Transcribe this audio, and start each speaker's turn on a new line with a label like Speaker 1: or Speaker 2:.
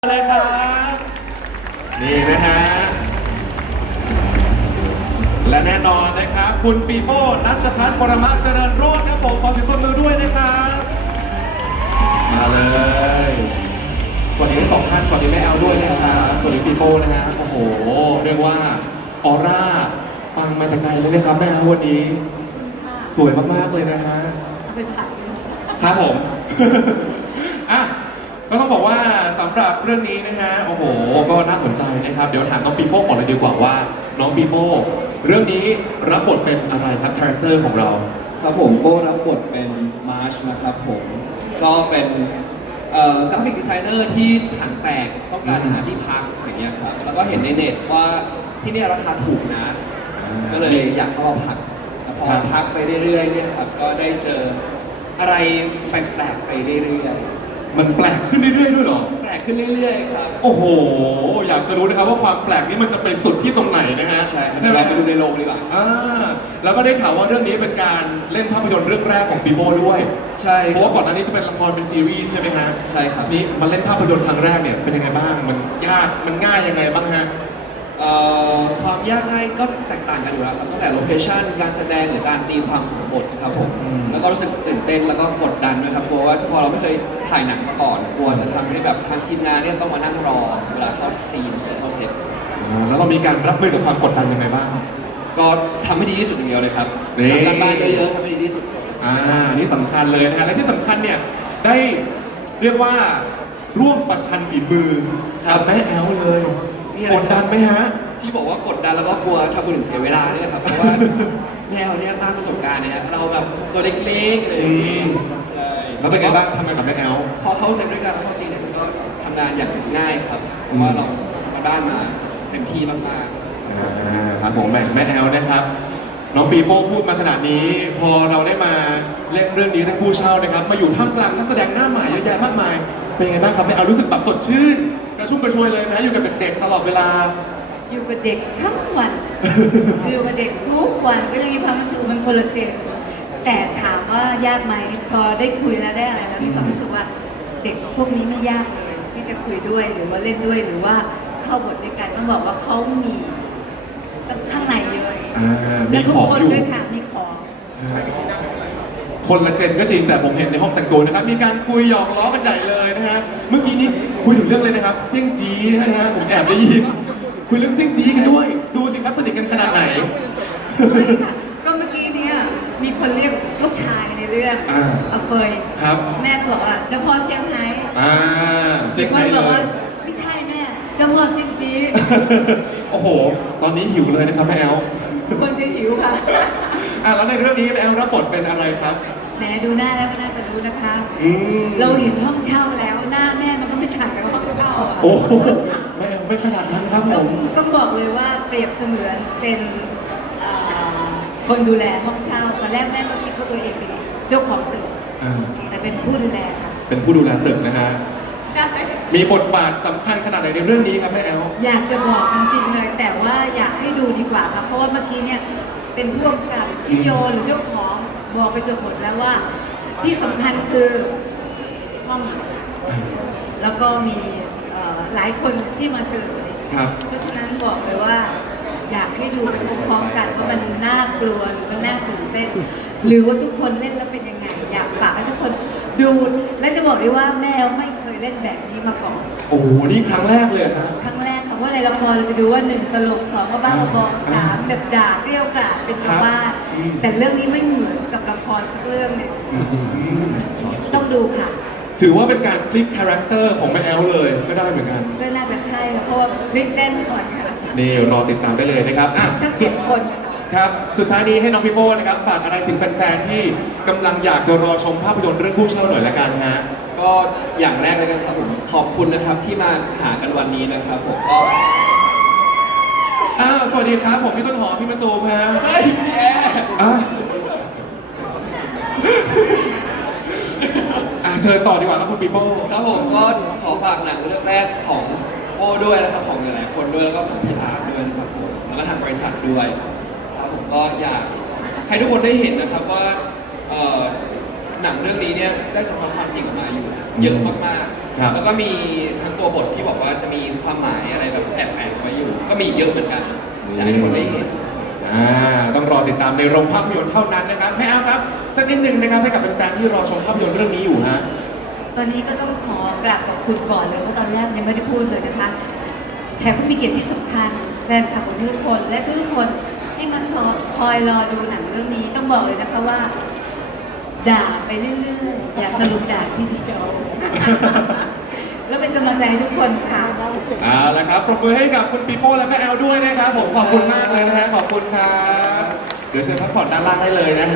Speaker 1: เลยครับนี่นะฮะและแน่นอนนะครับคุณปีโป้นัชพัฒน์ปรมะเจริญโรจน์ครับผมขอเสียงปรบมือด้วยนะครับมาเลยสวัสดีทั้งสองท่านสวัสดีแม่แอลด้วยนะครับสวัสดีปีโป้นะฮะโอ้โหเรียกว่าออร่าปังมาแต่ไกลเลยนะครับแม่แอลวันนี้สวยมากๆเลยนะฮะ
Speaker 2: เอาไปผัด
Speaker 1: ครับผม อ่ะก็ต้องบอกว่าสำหรับเรื่องนี้นะฮะโอ้โหก็น่าสนใจนะครับเดี๋ยวถามน้องปีโป้ก่อนเลยดีกว่าว่าน้องปีโป้เรื่องนี้รับบทเป็นอะไรครับคาแรคเตอร์ของเรา
Speaker 3: ครับผมโบรับบทเป็นมาร์ชนะครับผมก็เป็นกราฟิกดีไซเนอร์ที่ถังแตกต้องการหาที่พักอย่างเงี้ยครับแล้วก็เห็นในเน็ตว่าที่นี่ราคาถูกนะก็เลยอยากเข้ามาพักแต่พอพักไปเรื่อยๆเนี่ยครับก็ได้เจออะไรแปลกๆไปเรื่อยๆ
Speaker 1: มันแปลกขึ้นเรื่อยๆด้วยเหรอ
Speaker 3: แปลกขึ้นเรื่อยๆครับ
Speaker 1: โอ้โหอยากจะรู้นะครับว่าความแปลกนี้มันจะไปสุดที่ตรงไหนนะฮะ
Speaker 3: ใช่ครับเราไปดูในโรงดีกว่า
Speaker 1: แล้วก็ได้ข่าวว่าเรื่องนี้เป็นการเล่นภาพยนตร์เรื่องแรกของปีโป้ด้วย
Speaker 3: ใช่
Speaker 1: เพราะว่าก่อนหน้านี้จะเป็นละครเป็นซีรีส์ใช่ไหมฮะ
Speaker 3: ใช่ครับ
Speaker 1: ทีนี้มาเล่นภาพยนตร์ครั้งแรกเนี่ยเป็นยังไงบ้างมันยากมันง่ายยังไงบ้างฮะ
Speaker 3: ความยากง่ายก็แตกต่างกันอยู่แล้วครับตั้งแต่โลเคชั่นการแสดงหรือการตีความของบทครับผมแล้วก็รู้สึกตื่นเต้นแล้วก็กดดันด้วยครับกลัวว่าพอเราไม่เคยถ่ายหนังมาก่อนกลัวจะทำให้แบบทางทีมงานเนี่ยต้องมานั่งรอเวลาเข้าซีนหรือเข้าเซต
Speaker 1: แล้วเรามีการรับมือกับความกดดันยังไงบ้าง
Speaker 3: ก็ทำให้ดีที่สุดอย่างเดียวเลยครับทำการบ้านเยอะๆทำให้ดีที่สุด
Speaker 1: นี่สำคัญเลยนะฮะและที่สำคัญเนี่ยได้เรียกว่าร่วมประชันฝีมือกับแม่แอลเลยกดดันไหมฮะ
Speaker 3: ที่บอกว่ากดดันแล้วก็กลัวทำคนอื่นเสียเวลาเนี่ยครับเพราะว่าแมวเนี่ยมากประสบการณ์เนี่ยเราแบบตัวเล็กๆเลย
Speaker 1: ใช่แล้วเป็นไงบ้างทำงานกับแม่แอล
Speaker 3: พอเข้าเซตด้วยกันแล้วเข้าซีนเนี่ยก็ทำงานอย่างง่ายครับเพราะว่าเราทำงานบ้านมาเต็มที่มาก
Speaker 1: ๆครับผมแม่แอลนะครับน้องปีโป้พูดมาขนาดนี้พอเราได้มาเล่นเรื่องนี้เรื่องผู้เช่านะครับมาอยู่ท่ามกลางนักแสดงหน้าใหม่เยอะแยะมากมายเป็นไงบ้างครับแม่แอลรู้สึกแบบสดชื่นกระชุ่มกระชวยเลยนะอยู่กับเด็กๆตลอดเวลา
Speaker 2: อยู่กับเด็กทั้งวันอยู่กับเด็กทุกวันก็ยังมีความรู้สึกมันคนละเจนแต่ถามว่ายากไหมพอได้คุยแล้วได้อะไรแล้วมีความรู้สึกว่าเด็กพวกนี้ไม่ยากเลยที่จะคุยด้วยหรือว่าเล่นด้วยหรือว่าเข้าบทด้วยกันต้องบอกว่าเขามีข้างในเยอะและทุกคนด้วยค่ะมีของ
Speaker 1: คนละเจนก็จริงแต่ผมเห็นในห้องแต่งตัวนะครับมีการคุยหยอกล้อกันใหญ่เลยนะฮะเมื่อกี้นี้คุยถึงเรื่องเลยนะครับเซี่ยงจีนะฮะผมแอบได้ยินคุยเรื่องเซี่ยงจีกันด้วยดูสิครับสนิทกันขนาดไหน
Speaker 2: ไม่ค่ะก็เมื่อกี้เนี่ยมีคนเรียกลูกชายในเรื่องเฟย
Speaker 1: ครับ
Speaker 2: แม่ก็บอกว่าเจ้าพ่อเซี่ยงไฮ้
Speaker 1: เซี่ยงไฮ้เลย
Speaker 2: ไม่ใช่แม่เจ้าพ่อเซี่ยงจี
Speaker 1: โอ้โหตอนนี้หิวเลยนะครับแม่แอล
Speaker 2: คนจะหิวค่ะ
Speaker 1: แล้วในเรื่องนี้แม่แอลรับบทเป็นอะไรครับ
Speaker 2: แหมดูหน้าแล้วก็น่าจะรู้นะคะเราเห็นห้องเช่าแล้วหน้าแม่มันก็ไม่ต่างจากห้องเช่าอ่ะ
Speaker 1: โอ้แม่ไม่ขนาดนั้นครับผม
Speaker 2: ต้องบอกเลยว่าเปรียบเสมือนเป็นคนดูแลห้องเช่าตอนแรกแม่ก็คิดว่าตัวเองเป็นเจ้าของตึกแต่เป็นผู้ดูแลค่ะ
Speaker 1: เป็นผู้ดูแลตึกนะฮะ
Speaker 2: ใช่
Speaker 1: มีบทบาทสำคัญขนาดไหนในเรื่องนี้ครับแม่แอล
Speaker 2: อยากจะบอกจริงๆเลยแต่ว่าอยากให้ดูดีกว่าครับเพราะว่าเมื่อกี้เนี่ยเป็นผู้กำกับพี่โยหรือเจ้าของบอกไปเกือบหมดแล้วว่าที่สำคัญคือห้องแล้วก็มีหลายคนที่มาเฉลยเพราะฉะนั้นบอกเลยว่าอยากให้ดูไปพร้อมๆกันว่ามันน่ากลัวหรือมันน่าตื่นเต้นหรือว่าทุกคนเล่นแล้วเป็นยังไงอยากฝากให้ทุกคนดูและจะบอกได้ว่าแม่ไม่เคยเล่นแบบนี้มาก่อน
Speaker 1: โอ้โหนี่ครั้งแรกเลยฮะ
Speaker 2: ครั้งแรกค่ะว่าในละครเราจะดูว่า1ตลก2ก็บ้าบอ3แบบด่าเกรี้ยวกราดเป็นชาวบ้านแต่เรื่องนี้ไม่เหมือนกับละครสักเรื่องเนี่ยต้องดูค่ะ
Speaker 1: ถือว่าเป็นการพลิกคาแรคเตอร์ของแม่แอลเลยก็ได้เหมือนกัน
Speaker 2: ก็น่าจะใช่ค่ะเพราะว่าพลิกแน่นอนค่ะ
Speaker 1: นี่รอติดตามได้เลยนะครับ
Speaker 2: ทั้ง7 คน
Speaker 1: ครับสุดท้ายนี้ให้น้องพี่โป้นะครับฝากอะไรถึงแฟนๆที่กำลังอยากจะรอชมภาพยนตร์เรื่องผู้เช่าหน่อยละกันฮะ
Speaker 3: ก็อย่างแรกเลยกันครับผมขอบคุณนะครับที่มาหากันวันนี้นะครับผมก็
Speaker 1: สวัสดีครับผมพี่ต้นหอมพี่มะตูมฮะ
Speaker 3: เฮ้ยพี่แอ
Speaker 1: เชิญต่อดีกว่าครับคุณปีโป้
Speaker 3: ครับผมก็ขอฝากหนังเรื่องแรกของโป้ด้วยนะครับของหลายๆคนด้วยแล้วก็ของพี่อาร์ตด้วยนะครับผมแล้วก็ทางบริษัทด้วยครับผมก็อยากให้ทุกคนได้เห็นนะครับว่าหนังเรื่องนี้เนี่ยได้สะท้อนความจริงออกมาอยู่เยอะมากๆ
Speaker 1: ครับ
Speaker 3: แล้วก็มีทั้งตัวบทที่บอกว่าจะมีความหมายอะไรแบบแอบแฝงไว้อยู่ ก็มีเยอะเหมือนกันอยากให้คนได้เห็น
Speaker 1: ต้องรอติดตามในโรงภาพยนตร์เท่านั้นนะครับแม่แอลครับสักนิดหนึ่งนะครับให้กับแฟนๆที่รอชมภาพยนตร์เรื่องนี้อยู่ฮะ
Speaker 2: ตอนนี้ก็ต้องขอกราบขอบคุณก่อนเลยเพราะตอนแรกยังไม่ได้พูดเลยนะคะแขกผู้มีเกียรติที่สำคัญแฟนคลับของทุกคนและทุกคนที่มาคอยรอดูหนังเรื่องนี้ต้องบอกเลยนะคะว่า ด่าไปเรื่อยๆอย่าสรุปด่าทีเดียว แล้วเป็นกำลังใจให้ทุกคนค่ะ
Speaker 1: เอาละครับปรบมือให้กับคุณปีโป้และแม่แอลด้วยนะครับผมขอบคุณมากเลยนะฮะขอบคุณครับเดี๋ยวเชิญพักผ่อนด้านล่างได้เลยนะฮะ